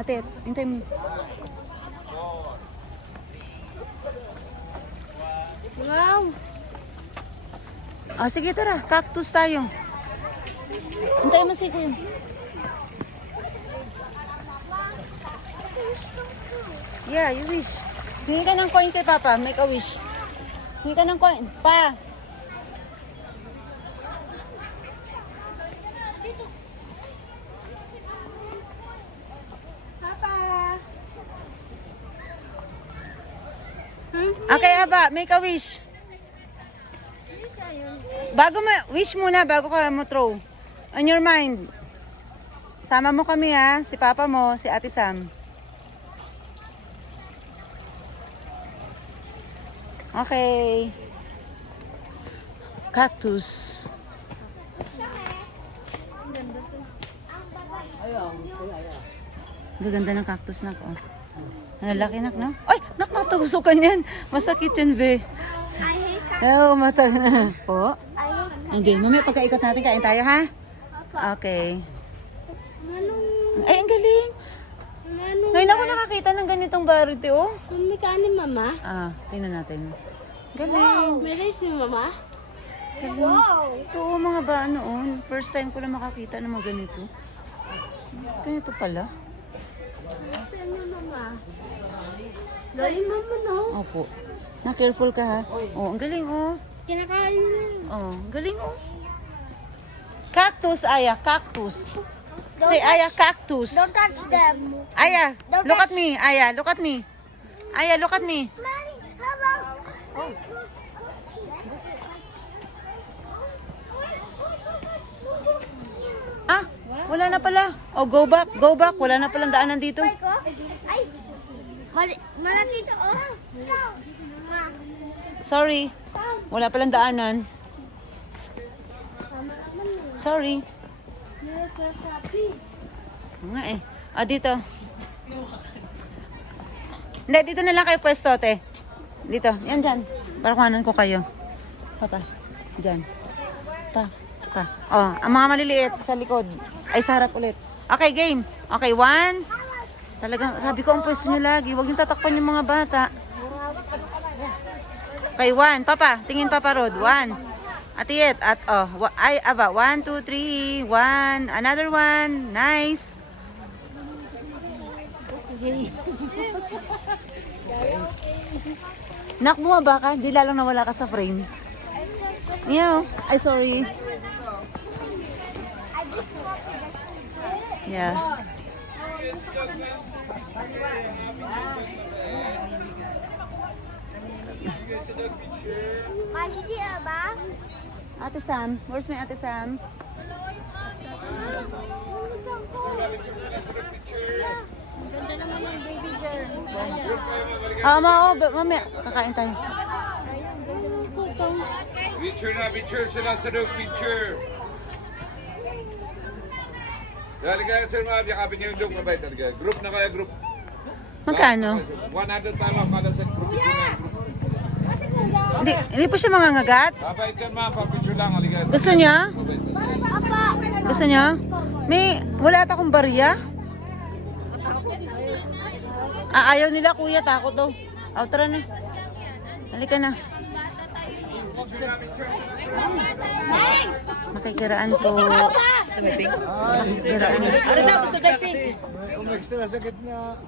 Ate, hintay mo. Wow! Ah, sige tara, cactus tayo. Hintay mo si Kuya. Yeah, you wish. Hingi ka ng coin kay Papa, make a wish. Hingi ka ng coin. Pa! Okay, Aba, make a wish. Bago mo, wish muna bago ka mo throw. On your mind. Sama mo kami ha, si Papa mo, si Ate Sam. Okay. Cactus. Gaganda ng cactus na ko. Nalalaki nak, no? Ay, nak, matusukan yan. Masakit yan, be. Oh, mata. Po. Okay, mamaya pagkaikot natin, kain tayo, ha? Okay. Ay, ang galing. Ngayon ako nakakita ng ganitong variety, oh. May kanin, Mama. Ah, tingnan natin. Galing. May rice yung Mama. Galing. Ito, oh, mga ba, noon. First time ko lang makakita ng mga ganito. Ganito pala. Galing Mama, no? Opo. Na careful ka ha. Oh, ang galing oh. Kinakain na. Oh, ang galing oh. Cactus, Aya, cactus. Say Aya, cactus. Don't touch them. Aya, look at me. Aya, look at me. Aya, look at me. Ah, wala na pala. Oh, go back, go back. Wala na palang daanan dito. Ay, malaki ito, oh. Sorry. Wala palang daanan. Sorry. Nga eh. Ah, dito. Hindi, dito na lang kayo pwesto, te. Dito. Yan dyan. Para kuhanan ko kayo. Papa. Dyan. Pa. Oh, ang mga maliliit sa likod. Ay, sa harap ulit. Okay, game. Okay, 1. Talagang, sabi ko ang pwesto nyo lagi. Huwag nyo tatakpan yung mga bata. Okay, 1. Papa, tingin Papa Rod. 1. Atiyet. At, oh, ay, aba. 1, 2, 3. 1. Another 1. Nice. Nak, bumaba ka. Di lalang nawala ka sa frame. Yeah. Ay, sorry. Yeah. Masisi ba? Ate Sam. Where's my Ate Sam? Ganda naman yung baby girl. Mamaya. Kakain tayo. Picture sila sa picture. Dali kaya sir mga yakapin niyo yung dog mabait talaga. Group na kaya group. Magkano? 100 tama kada sa group picture na. Hindi po siya mangangagat? Mabait yan mga papicture lang aligat. Gusto niya? Apa. Gusto niya? Wala ata akong barya. Ayaw nila kuya, takot daw. Oh, tara na. Halika na. Makikiraan po. Makikiraan. Ano daw? Gusto daw pink? Extra sakit na.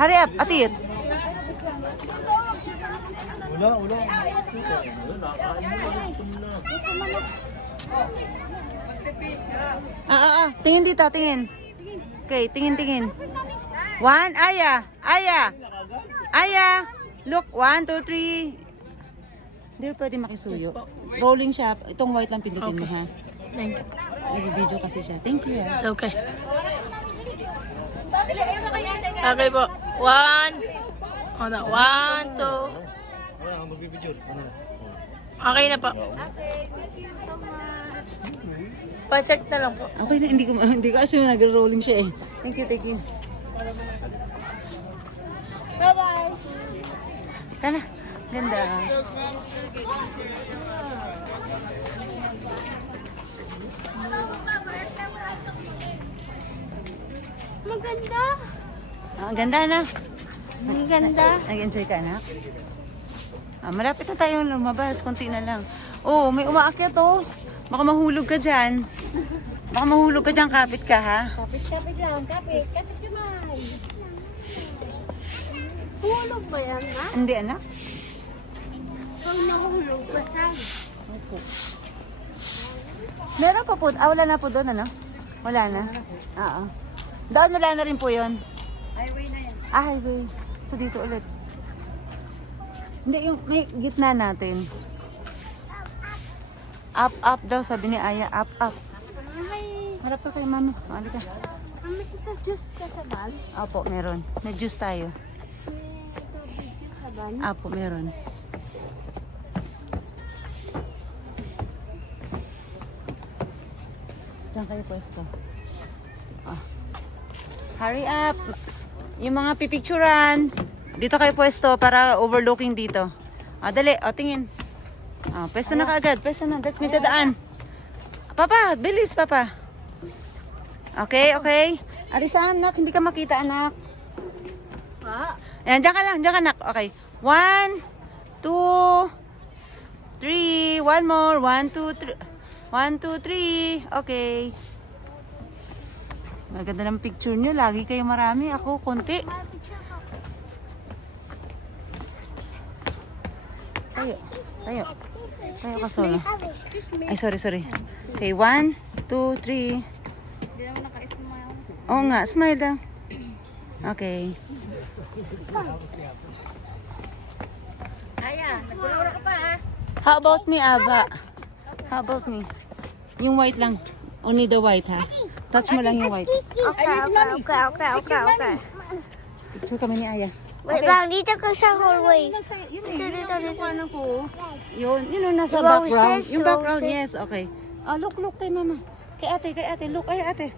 Hurry up, Atit. Wala. Tingin dito, tingin. Okay, tingin. 1, Aya. Look, 1, 2, 3. Hindi pwede makisuyo. Rolling siya. Itong white lang pindutin mo, ha? Thank you. Nag-video kasi siya. Thank you, ha? It's okay. Okay po. 1. 1, 2. Wala, magbibidyo. Okay na po. Pa-check na lang po. Okay na, hindi ko kasi nag-rolling siya eh. Thank you, thank you. Bye-bye. Tara, ganda. Maganda. Ang ganda na. Ang ganda. Nag-enjoy ka, anak? Malapit na tayong lumabas. Konti na lang. Oh, may umaakyat oh. Baka mahulog ka dyan. Baka mahulog ka dyan. Kapit ka, ha? Kapit lang. Kapit naman. Hulog ba yan, ha? Hindi, anak. Pag nahulog pa saan? Meron pa po. Wala na po doon, ano? Wala na? Oo. Doon wala na rin po yun. Highway na yan. Highway. So, dito ulit. Hindi, yung may gitna natin. Up, up daw, sabi ni Aya. Up, up. May Harap ka kay mama. Halika. kita juice ka sa ban? Opo, meron. May juice tayo. May tubig ka sa ban? Opo, meron. Diyan kayo pwesto. Ah. Hurry up. Yung mga pipicturan. Dito kayo pwesto para overlooking dito. Dali. Tingin. Pwesto na kaagad. Pwesto na. May dadaan. Papa, bilis, Papa. Okay, okay. Ate Sam, nak, hindi ka makita, anak. Ayan, dyan ka, anak. Okay. 1, 2, 3. One more. 1, 2, 3. 1, 2, 3. Okay. Maganda ng picture nyo. Lagi kayo marami. Ako, konti. Tayo. Tayo. Tayo ka solo. Ay, sorry. Okay, 1, 2, 3. Oo nga, smile daw. Okay. Aya, nagkulawala ka pa ha? How about me, Ava? How about me? Yung white lang. Only the white, ha? Touch mo lang yung white. Okay. Picture kami ni Aya. Wait lang, dito ka sa hallway. Yun yung kanan ko. Yun nasa Roses, background. Yung background, roses. yes, okay. Look kay mama. Kay ate, look. Ay, ate.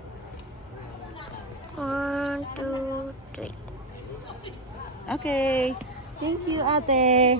1, 2, 3. Okay. Thank you, ate.